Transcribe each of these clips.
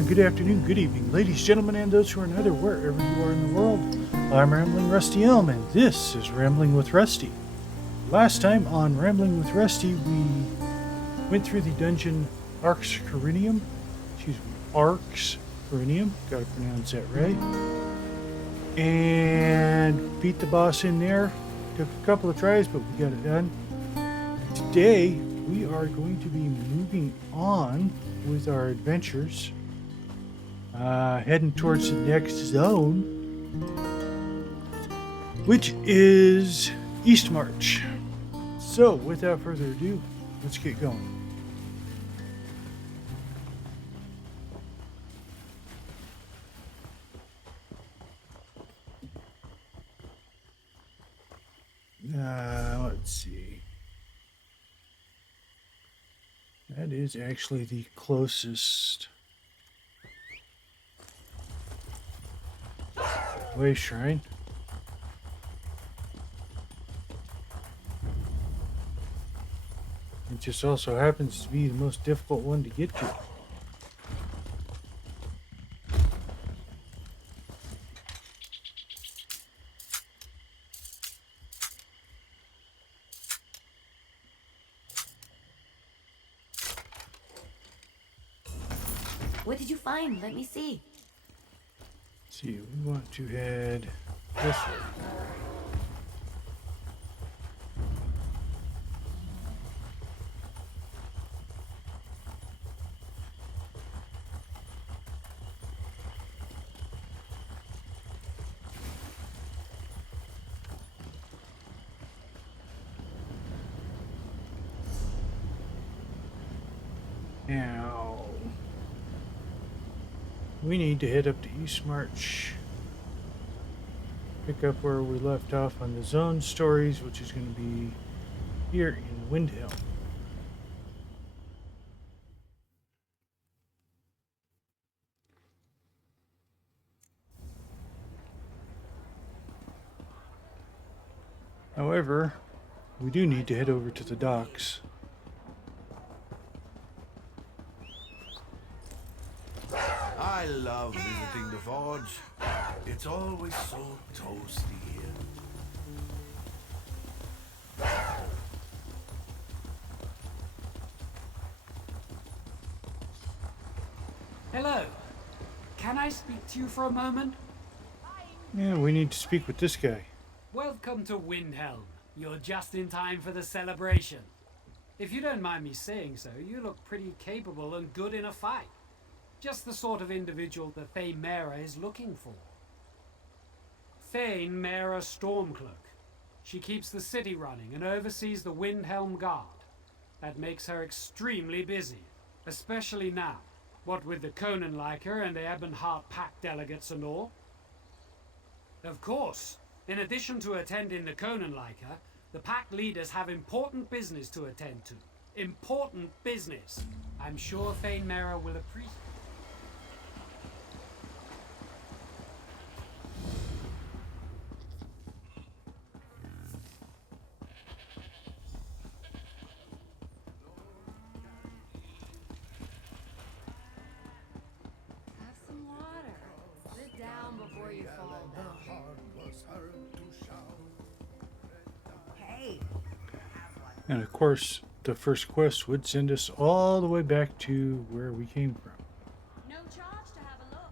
morning, good afternoon, good evening, ladies, gentlemen, and those who are neither, wherever you are in the world. I'm Rambling Rusty Elm, and this is Rambling with Rusty. Last time on Rambling with Rusty, we went through the dungeon Arx Corinium. Gotta pronounce that right. And beat the boss in there. Took a couple of tries, but we got it done. Today, we are going to be moving on with our adventures. Heading towards the next zone, which is Eastmarch. So, without further ado, let's get going. Let's see. That is actually the closest way shrine. It just also happens to be the most difficult one to get to. What did you find? Let me see. Let's see, we want to head this way. Now, we need to head up to Eastmarch, pick up where we left off on the zone stories, which is going to be here in Windhelm. However, we do need to head over to the docks. I love visiting the forge. It's always so toasty here. Hello. Can I speak to you for a moment? Yeah, we need to speak with this guy. Welcome to Windhelm. You're just in time for the celebration. If you don't mind me saying so, you look pretty capable and good in a fight. Just the sort of individual that Thane Mera is looking for. Thane Mera Stormcloak. She keeps the city running and oversees the Windhelm Guard. That makes her extremely busy, especially now, what with the Konenleiker and the Ebonheart Pack delegates and all. Of course, in addition to attending the Konenleiker, the Pack leaders have important business to attend to. Important business. I'm sure Thane Mera will appreciate. Have some water. Sit down before you fall down. Hey. And of course, the first quest would send us all the way back to where we came from. No charge to have a look.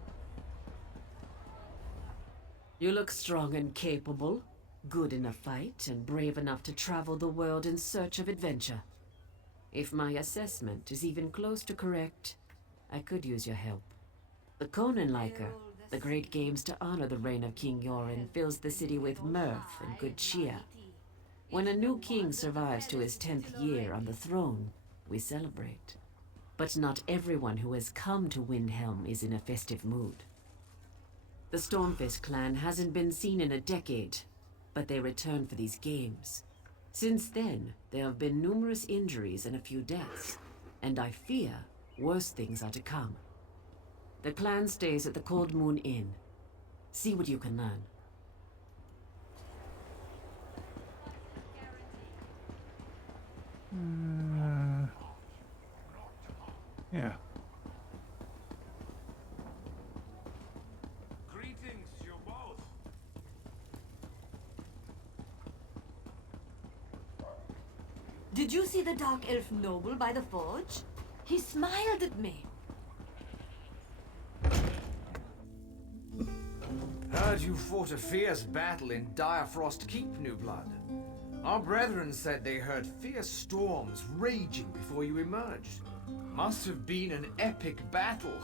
You look strong and capable, good in a fight, and brave enough to travel the world in search of adventure. If my assessment is even close to correct, I could use your help. The Konenleiker, the great games to honor the reign of King Yoren, fills the city with mirth and good cheer. When a new king survives to his 10th year on the throne, we celebrate. But not everyone who has come to Windhelm is in a festive mood. The Stormfist clan hasn't been seen in a decade, but they return for these games. Since then, there have been numerous injuries and a few deaths, and I fear worse things are to come. The clan stays at the Cold Moon Inn. See what you can learn. Uh, Did you see the dark elf noble by the forge? He smiled at me. Heard you fought a fierce battle in Direfrost Keep, New Blood. Our brethren said they heard fierce storms raging before you emerged. Must have been an epic battle.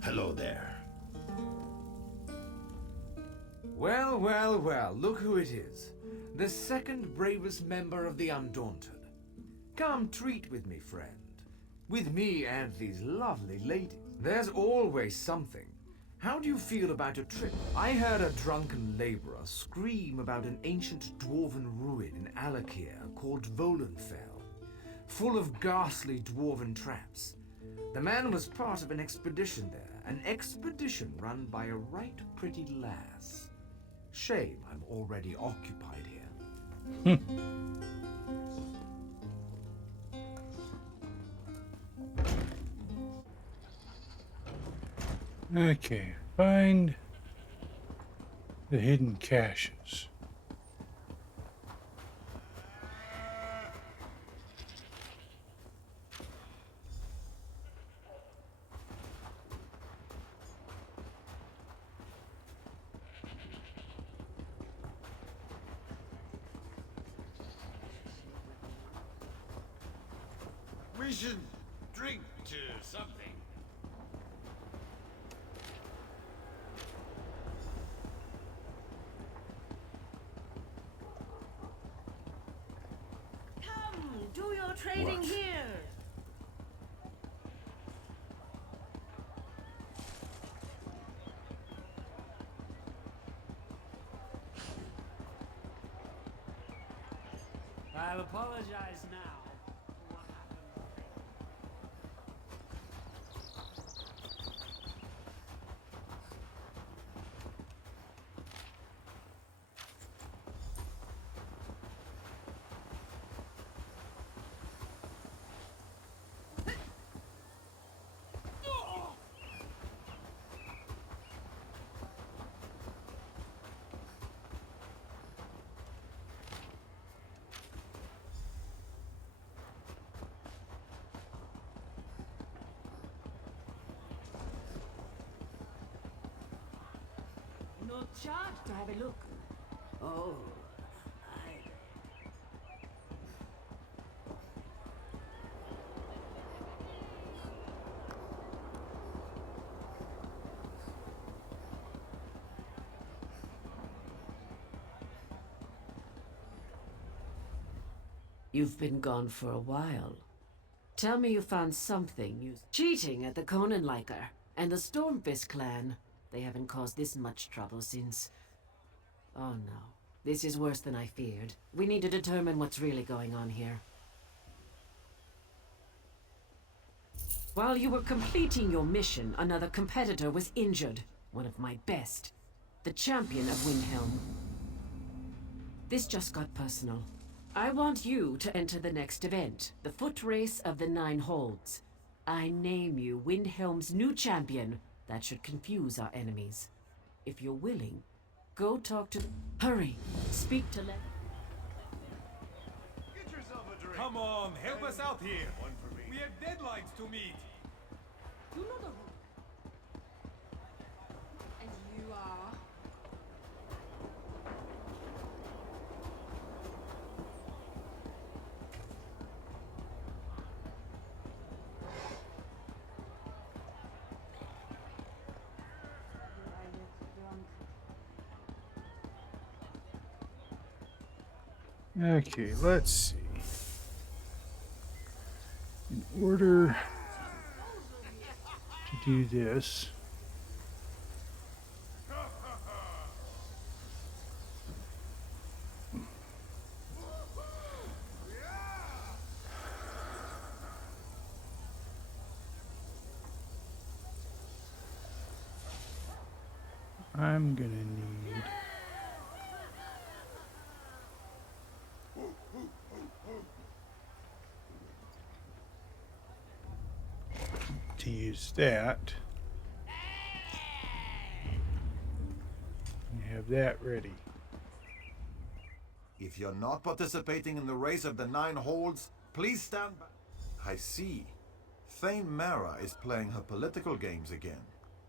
Hello there. Well, well, well, look who it is. The second bravest member of the Undaunted. Come treat with me, friend. With me and these lovely ladies. There's always something. How do you feel about a trip? I heard a drunken laborer scream about an ancient dwarven ruin in Alakir called Volenfell, full of ghastly dwarven traps. The man was part of an expedition there, an expedition run by a right pretty lass. Shame I'm already occupied here. Okay, find the hidden caches. We should drink to something. Come, do your trading What? here. I'll apologize now. for what happened. No chart to have a look. Oh, I... You've been gone for a while. Tell me you found something. You cheating at the Konenleiker and the Stormfist clan. They haven't caused this much trouble since... Oh no. This is worse than I feared. We need to determine what's really going on here. While you were completing your mission, another competitor was injured. One of my best. The champion of Windhelm. This just got personal. I want you to enter the next event, the foot race of the 9 holds. I name you Windhelm's new champion. That should confuse our enemies. If you're willing, go talk to... Hurry! Speak to let... Get yourself a drink. Come on, help us out here. One for me. We have deadlines to meet. You know the... And you are... Okay, let's see. order to do this, I'm gonna need to use that and have that ready. If you're not participating in the race of the 9 holes, please stand back. I see. Thane Mara is playing her political games again.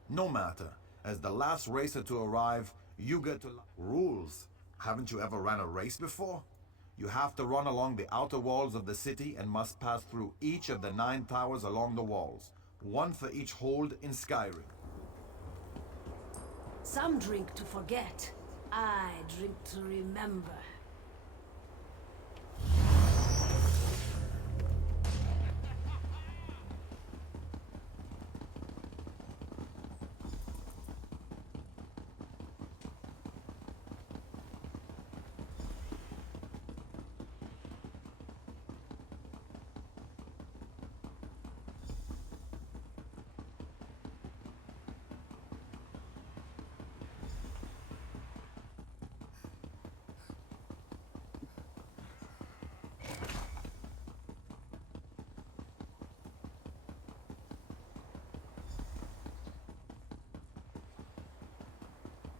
No matter. As the last racer to arrive, you get to... Rules. Haven't you ever ran a race before? You have to run along the outer walls of the city and must pass through each of the 9 towers along the walls. 1 for each hold in Skyrim. Some drink to forget. I drink to remember.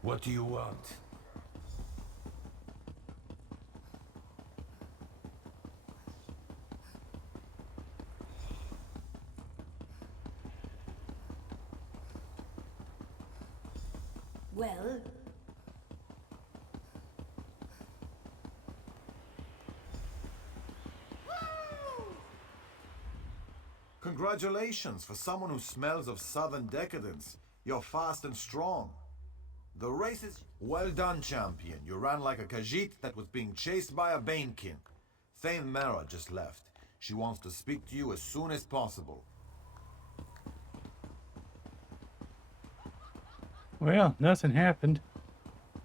What do you want? Well, Congratulations for someone who smells of southern decadence. You're fast and strong. The race is... Well done, champion. You ran like a Khajiit that was being chased by a Banekin. Thane Mara just left. She wants to speak to you as soon as possible. Well, nothing happened.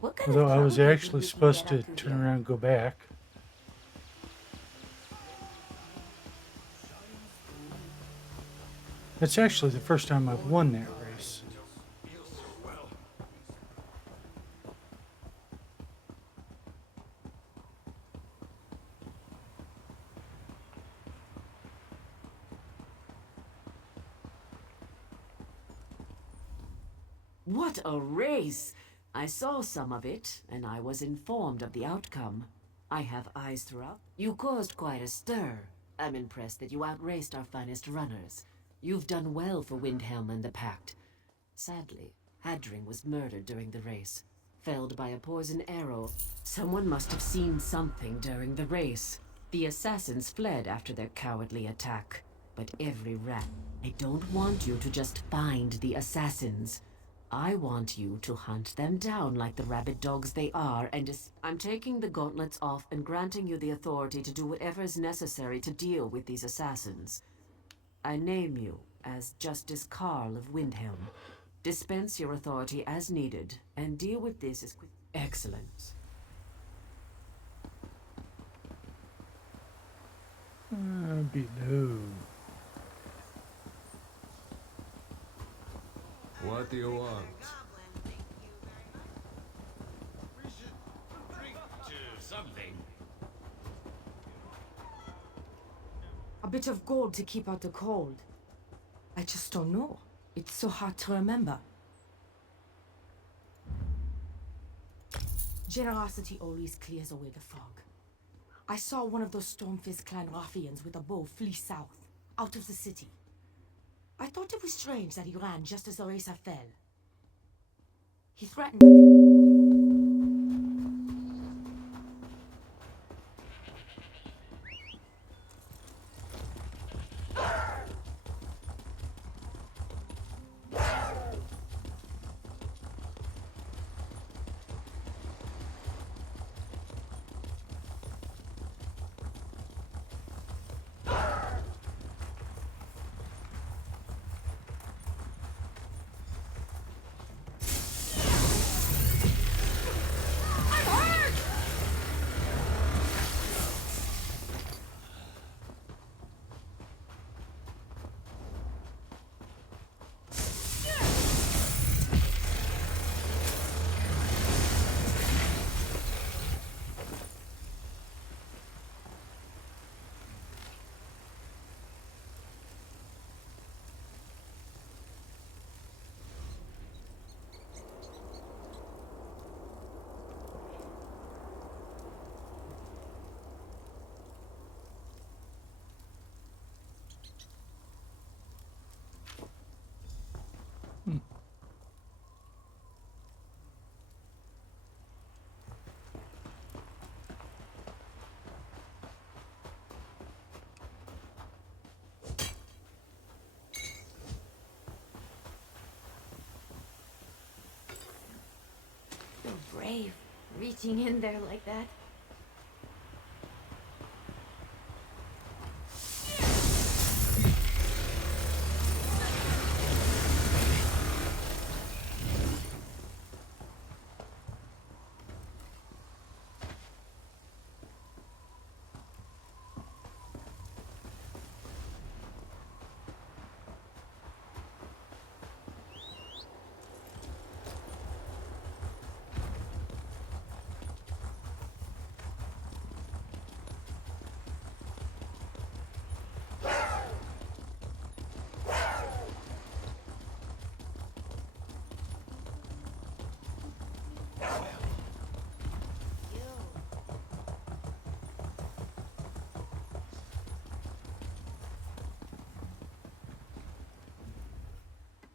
what kind Although of I was trouble actually did we supposed get to up turn here? around and go back. It's actually the first time I've won that race. What a race! I saw some of it, and I was informed of the outcome. I have eyes throughout. You caused quite a stir. I'm impressed that you outraced our finest runners. You've done well for Windhelm and the Pact. Sadly, Hadring was murdered during the race, felled by a poison arrow. Someone must have seen something during the race. The assassins fled after their cowardly attack, but every rat... I don't want you to just find the assassins. I want you to hunt them down like the rabid dogs they are, and I'm taking the gauntlets off and granting you the authority to do whatever is necessary to deal with these assassins. I name you as Justice Carl of Windhelm. Dispense your authority as needed, and deal with this as quick... Excellent. Below. What do you want? A bit of gold to keep out the cold. I just don't know. It's so hard to remember. Generosity always clears away the fog. I saw one of those Stormfist clan ruffians with a bow flee south, out of the city. I thought it was strange that he ran just as the racer fell. He threatened... brave, reaching in there like that.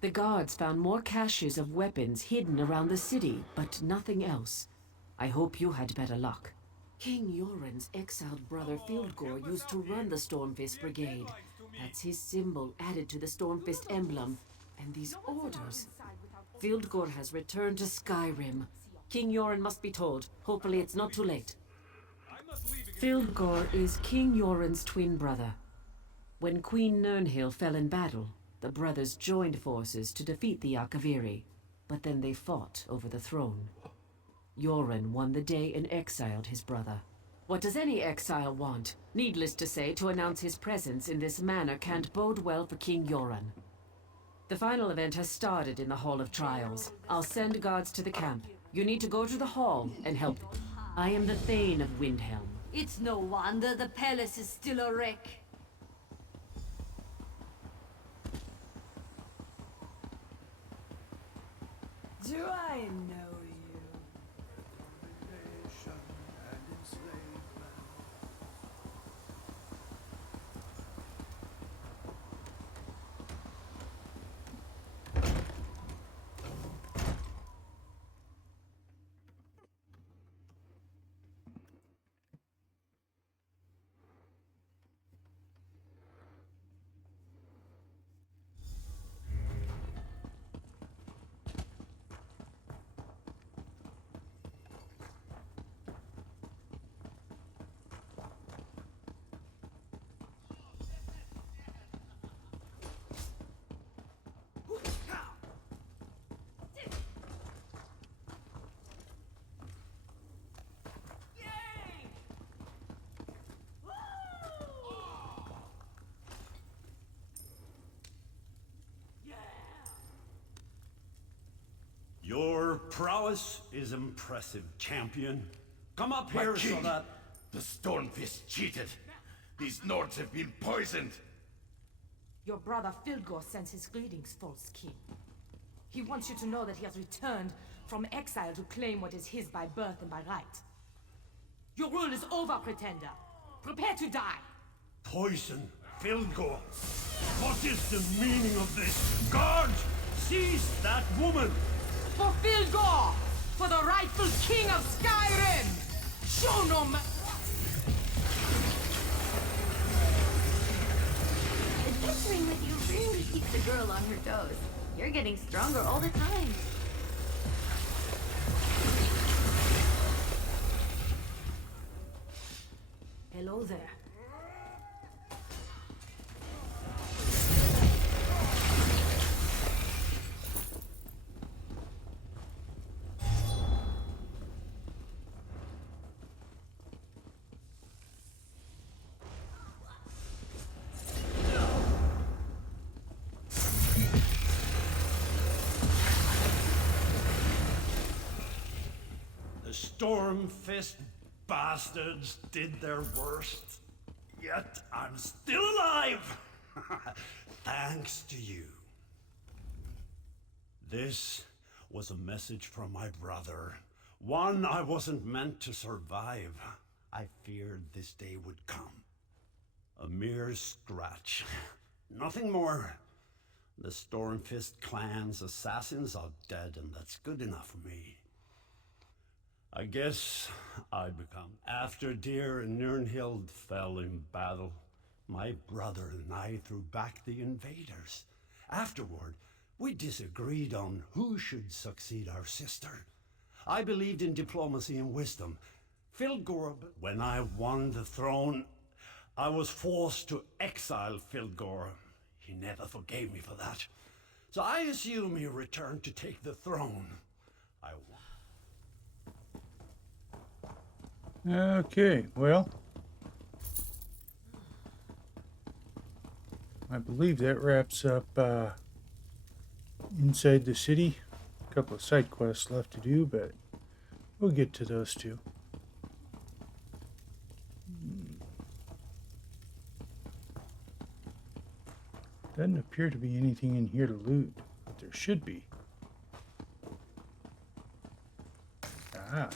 The guards found more caches of weapons hidden around the city, but nothing else. I hope you had better luck. King Yoren's exiled brother Fieldgore used to run the Stormfist Brigade. That's his symbol added to the Stormfist emblem. And these orders. Fieldgore has returned to Skyrim. King Yoren must be told. Hopefully it's not too late. Fieldgore is King Yoren's twin brother. When Queen Nirnhill fell in battle, the brothers joined forces to defeat the Akaviri, but then they fought over the throne. Yoren won the day and exiled his brother. What does any exile want? Needless to say, to announce his presence in this manor can't bode well for King Yoren. The final event has started in the Hall of Trials. I'll send guards to the camp. You need to go to the hall and help them. I am the Thane of Windhelm. It's no wonder the palace is still a wreck. Do I know you? Your prowess is impressive, champion. Come up here so that... The Stormfist cheated. These Nords have been poisoned. Your brother Fieldgore sends his greetings, false king. He wants you to know that he has returned from exile to claim what is his by birth and by right. Your rule is over, pretender. Prepare to die. Poison, Fieldgore. What is the meaning of this? Guard! Seize that woman! For Fieldgore! For the rightful king of Skyrim! Show no ma- Adventuring with you really keeps the girl on her toes. You're getting stronger all the time. Hello there. The Stormfist bastards did their worst. Yet I'm still alive! Thanks to you. This was a message from my brother. One I wasn't meant to survive. I feared this day would come. A mere scratch. Nothing more. The Stormfist clan's assassins are dead, and that's good enough for me. I guess I'd become. After Deer and Nirnhild fell in battle, my brother and I threw back the invaders. Afterward, we disagreed on who should succeed our sister. I believed in diplomacy and wisdom. Filgor, when I won the throne, I was forced to exile Filgor. He never forgave me for that. So I assume he returned to take the throne. Okay, well, I believe that wraps up inside the city. A couple of side quests left to do, but we'll get to those too. Doesn't appear to be anything in here to loot, but there should be. Ah.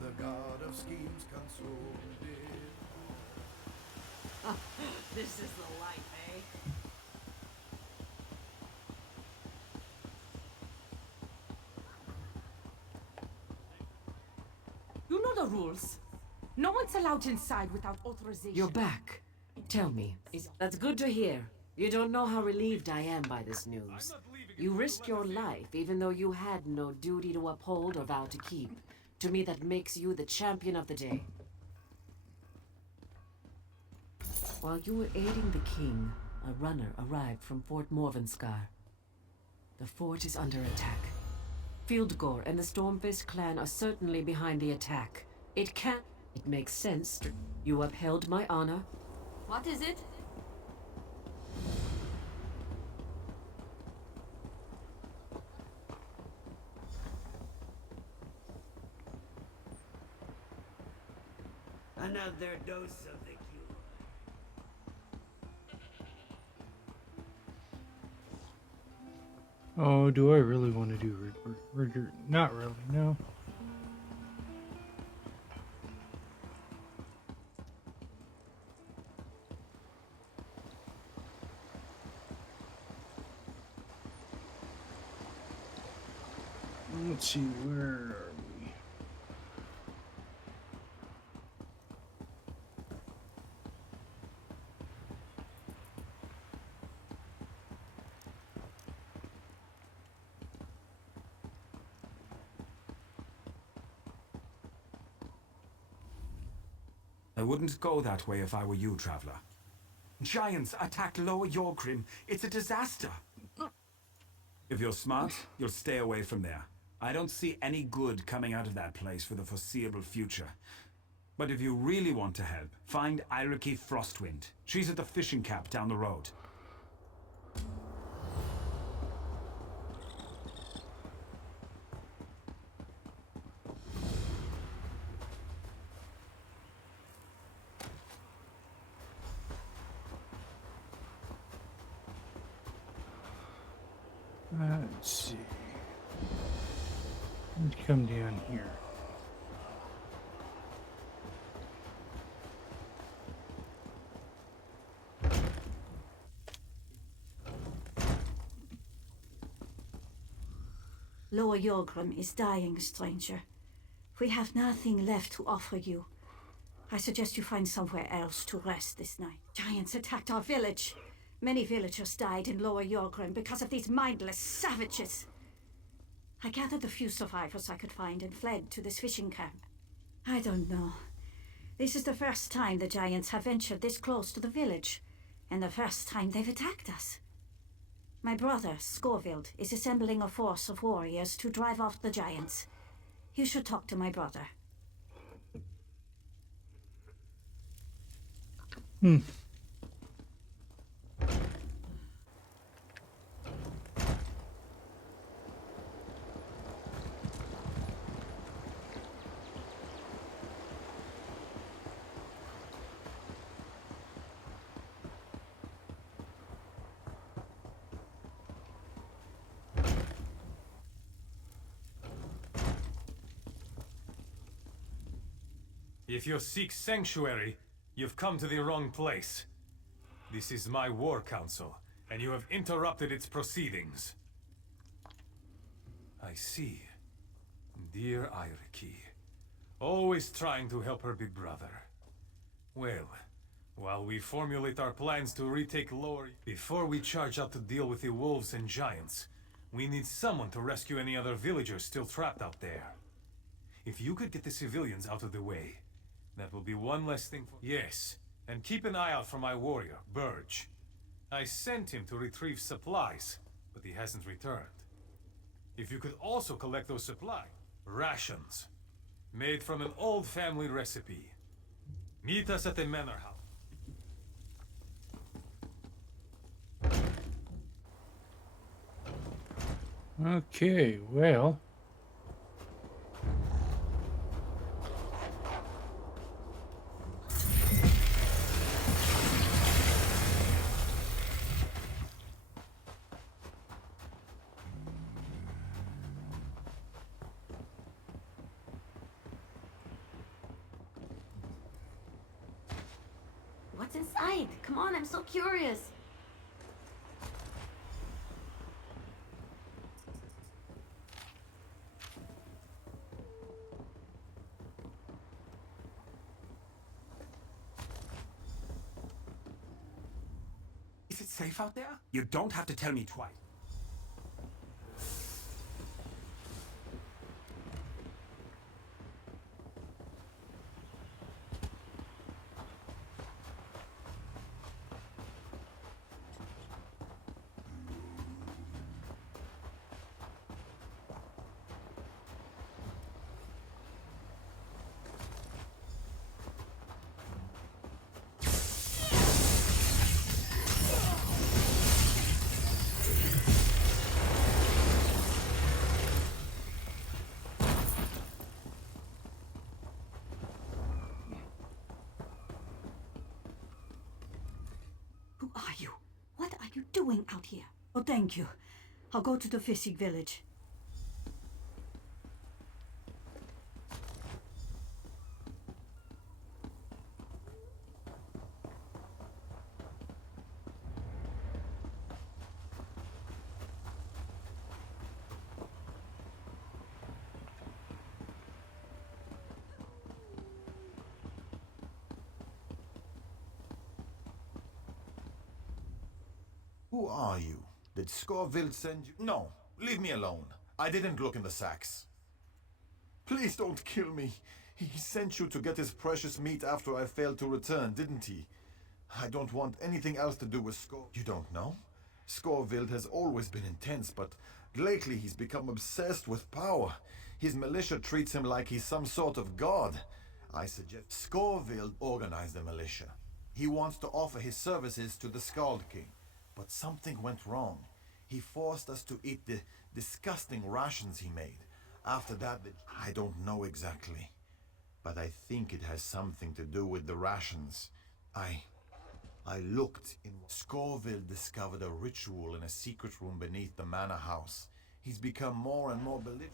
The god of schemes consumed it. This is the life, eh? You know the rules. No one's allowed inside without authorization. You're back. Tell me, that's good to hear. You don't know how relieved I am by this news. You risked your life even though you had no duty to uphold or vow to keep. To me, that makes you the champion of the day. While you were aiding the king, a runner arrived from Fort Morvenskar. The fort is under attack. Fieldgore and the Stormfist clan are certainly behind the attack. It makes sense. You upheld my honor. What is it? Another dose of the cure. Oh, do I really want to do rigor? Not really, no. Let's see, where are we? I wouldn't go that way if I were you, Traveler. Giants attacked Lower Yorgrim. It's a disaster. If you're smart, you'll stay away from there. I don't see any good coming out of that place for the foreseeable future. But if you really want to help, find Iriki Frostwind. She's at the fishing camp down the road. Let's see. Let's come down here. Lower Yorgrim is dying, stranger. We have nothing left to offer you. I suggest you find somewhere else to rest this night. Giants attacked our village. Many villagers died in Lower Yorgrim because of these mindless savages. I gathered the few survivors I could find and fled to this fishing camp. I don't know. This is the first time the giants have ventured this close to the village, and the first time they've attacked us. My brother, Scorvild, is assembling a force of warriors to drive off the giants. You should talk to my brother. If you seek sanctuary, you've come to the wrong place. This is my war council, and you have interrupted its proceedings. I see. Dear Iriki. Always trying to help her big brother. Well, while we formulate our plans to retake Lower... Before we charge out to deal with the wolves and giants, we need someone to rescue any other villagers still trapped out there. If you could get the civilians out of the way, that will be one less thing for... Yes, and keep an eye out for my warrior, Burge. I sent him to retrieve supplies, but he hasn't returned. If you could also collect those supplies, rations, made from an old family recipe. Meet us at the manor house. Okay, well. What's inside? Come on, I'm so curious. Is it safe out there? You don't have to tell me twice. Who are you? What are you doing out here? Oh, thank you. I'll go to the fishing village. Who are you? Did Scorvild send you? No, leave me alone. I didn't look in the sacks. Please don't kill me. He sent you to get his precious meat after I failed to return, didn't he? I don't want anything else to do with You don't know? Scorvild has always been intense, but lately he's become obsessed with power. His militia treats him like he's some sort of god. I suggest Scoville organized the militia. He wants to offer his services to the Skald King, but something went wrong. He forced us to eat the disgusting rations he made. After that, I don't know exactly. But I think it has something to do with the rations. I looked in. Scoville discovered a ritual in a secret room beneath the manor house. He's become more and more belligerent.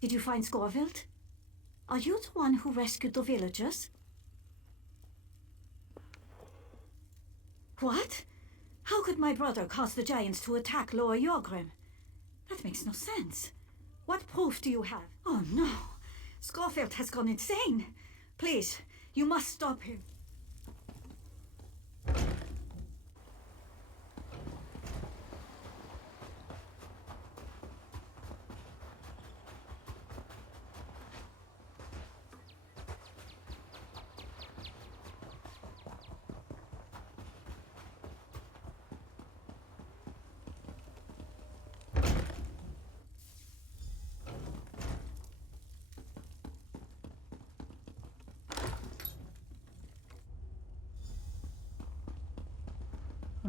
Did you find Scorvild? Are you the one who rescued the villagers? What? How could my brother cause the giants to attack Lower Jorgrim? That makes no sense. What proof do you have? Oh no! Scorfield has gone insane! Please, you must stop him.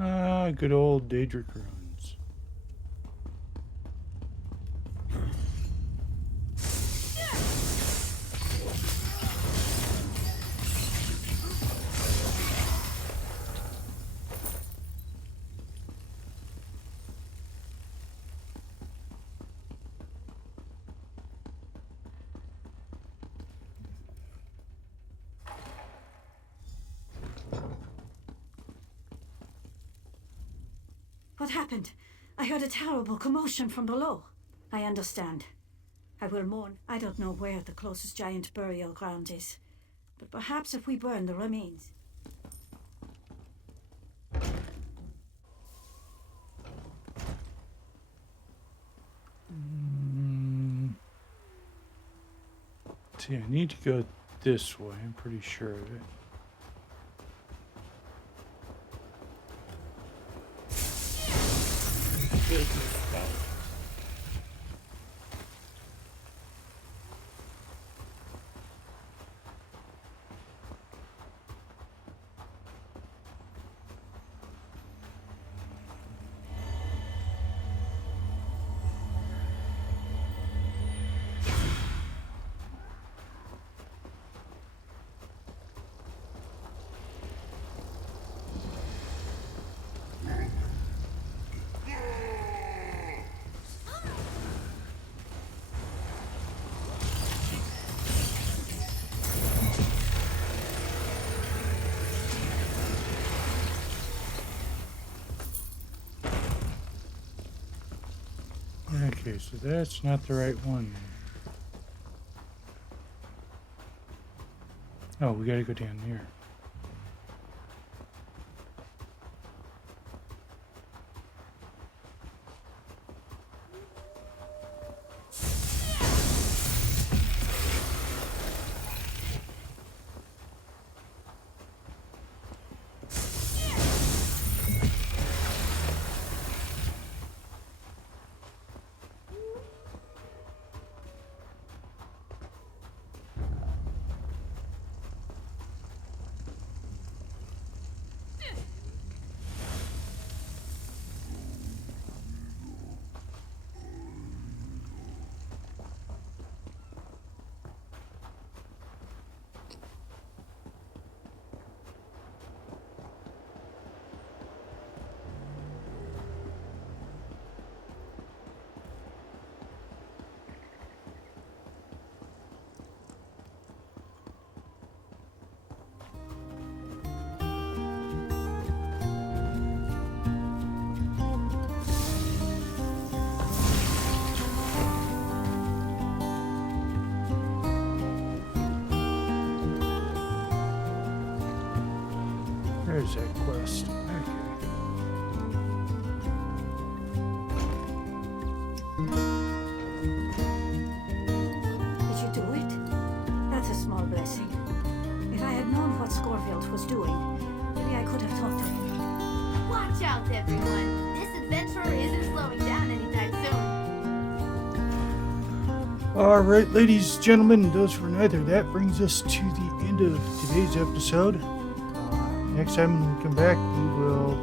Ah, good old Daedric runes. What happened? I heard a terrible commotion from below. I understand. I will mourn. I don't know where the closest giant burial ground is, but perhaps if we burn the remains. See, I need to go this way. I'm pretty sure of it. Big mistake. Okay, so that's not the right one. Oh, we gotta go down there. was that quest? Did you do it? That's a small blessing. If I had known what Scorfield was doing, maybe I could have talked to him. Watch out, everyone. This adventurer isn't slowing down anytime soon. Alright, ladies and gentlemen, those were neither. That brings us to the end of today's episode. Next time when we come back, we will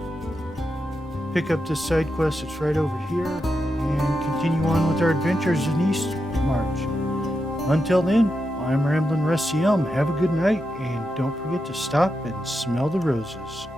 pick up this side quest that's right over here and continue on with our adventures in Eastmarch. Until then, I'm Ramblin' Rusty Elm. Have a good night, and don't forget to stop and smell the roses.